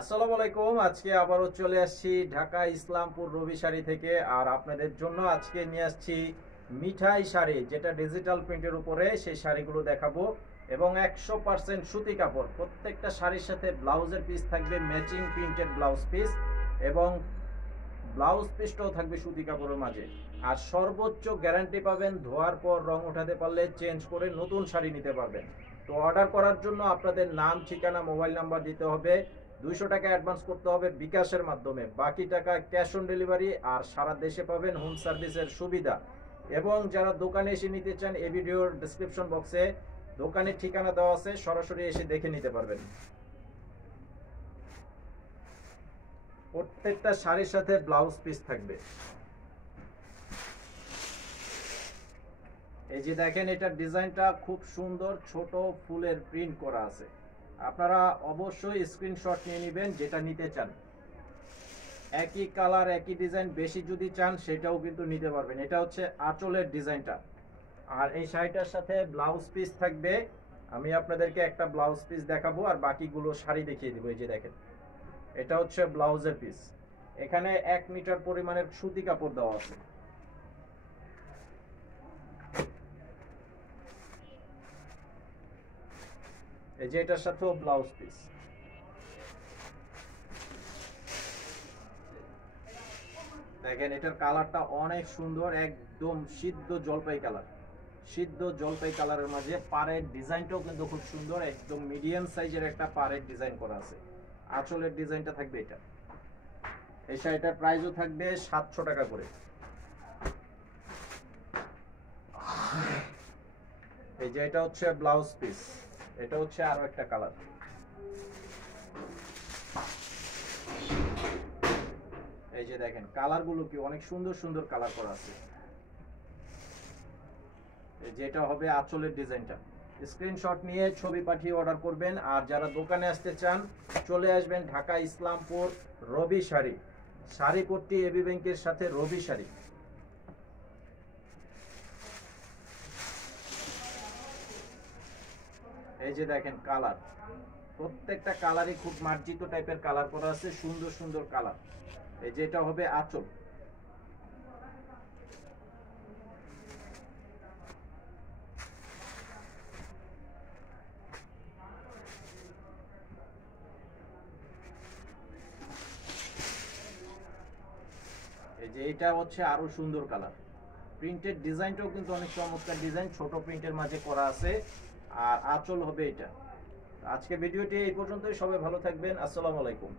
আসসালামু আলাইকুম। আজকে আবারও চলে আসছি ঢাকা ইসলামপুর রবি শাড়ি থেকে। আর আপনাদের জন্য আজকে নিয়ে আসছি মিঠাই শাড়ি, যেটা ডিজিটাল প্রিন্টের উপরে সেই শাড়িগুলো দেখাবো। এবং 100% সুতি কাপড়। প্রত্যেকটা শাড়ির সাথে ব্লাউজের পিস থাকবে ম্যাচিং প্রিন্টেড ব্লাউজ পিস, এবং ব্লাউজ পিসটাও থাকবে সুতি কাপড়ের মাঝে। আর সর্বোচ্চ গ্যারান্টি পাবেন, ধোয়ার পর রং ওঠাতে পারলে চেঞ্জ করে নতুন শাড়ি নিতে পারবেন। তো অর্ডার করার জন্য আপনাদের নাম, ঠিকানা, মোবাইল নাম্বার দিতে হবে। 200 টাকা অ্যাডভান্স করতে হবে বিকাশের মাধ্যমে, বাকি টাকা ক্যাশ অন ডেলিভারি। আর সারা দেশে পাবেন হোম সার্ভিসের সুবিধা। এবং যারা দোকানে এসে নিতে চান, এই ভিডিওর ডেসক্রিপশন বক্সে দোকানের ঠিকানা দেওয়া আছে, সরাসরি এসে দেখে নিতে পারবেন। প্রত্যেকটা শাড়ির সাথে ব্লাউজ পিস থাকবে। এই যে দেখেন, এটার ডিজাইনটা খুব সুন্দর, ছোট ফুলের প্রিন্ট করা আছে। আপনারা অবশ্যই স্ক্রিনশট নিয়ে নেবেন যেটা নিতে চান। একই কালার একই ডিজাইন বেশি যদি চান সেটাও কিন্তু নিতে পারবেন। এটা হচ্ছে আঁচলের ডিজাইনটা। আর এই শাড়িটার সাথে ব্লাউজ পিস থাকবে। আমি আপনাদেরকে একটা ব্লাউজ পিস দেখাবো আর বাকিগুলো শাড়ি দেখিয়ে দেবো। এই যে দেখেন, এটা হচ্ছে ব্লাউজের পিস। এখানে 1 মিটার পরিমাণের সুতি কাপড় দেওয়া আছে। এই যে এটার সাথেও ব্লাউজ পিস। দেখেন, এটার কালারটা অনেক সুন্দর, একদম সিদ্ধ জলপাই কালার। সিদ্ধ জলপাই কালারের মাঝে পাড়ের ডিজাইনটাও কিন্তু খুব সুন্দর, একদম মিডিয়াম সাইজের একটা পাড়ের ডিজাইন করা আছে। আঁচলের ডিজাইনটা থাকবে এটা। এই শাড়িটার প্রাইসও থাকবে 700 টাকা করে। এই যে এটা হচ্ছে ব্লাউজ পিস। এটা হচ্ছে আরো একটা কালার। এই যে দেখেন, কালারগুলো কি অনেক সুন্দর সুন্দর কালার করা আছে। যেটা হবে আঁচলের ডিজাইনটা। স্ক্রিনশট নিয়ে ছবি পাঠিয়ে অর্ডার করবেন। আর যারা দোকানে আসতে চান, চলে আসবেন ঢাকা ইসলামপুর রবি শাড়ি। শাড়ি কোটটি এবি ব্যাংকের সাথে রবি শাড়ি। এই যে দেখেন কালার, প্রত্যেকটা কালারই খুব মার্জিত টাইপের কালার করা আছে, সুন্দর সুন্দর কালার। এই যে এটা হবে আঁচল। এই যে এটা হচ্ছে আরো সুন্দর কালার। প্রিন্টের ডিজাইনটাও কিন্তু অনেক চমৎকার ডিজাইন, ছোট প্রিন্টের মাঝে করা আছে। আর আঁচল হবে এটা। আজকে ভিডিওটি এই পর্যন্তই। সবাই ভালো থাকবেন। আসসালামু আলাইকুম।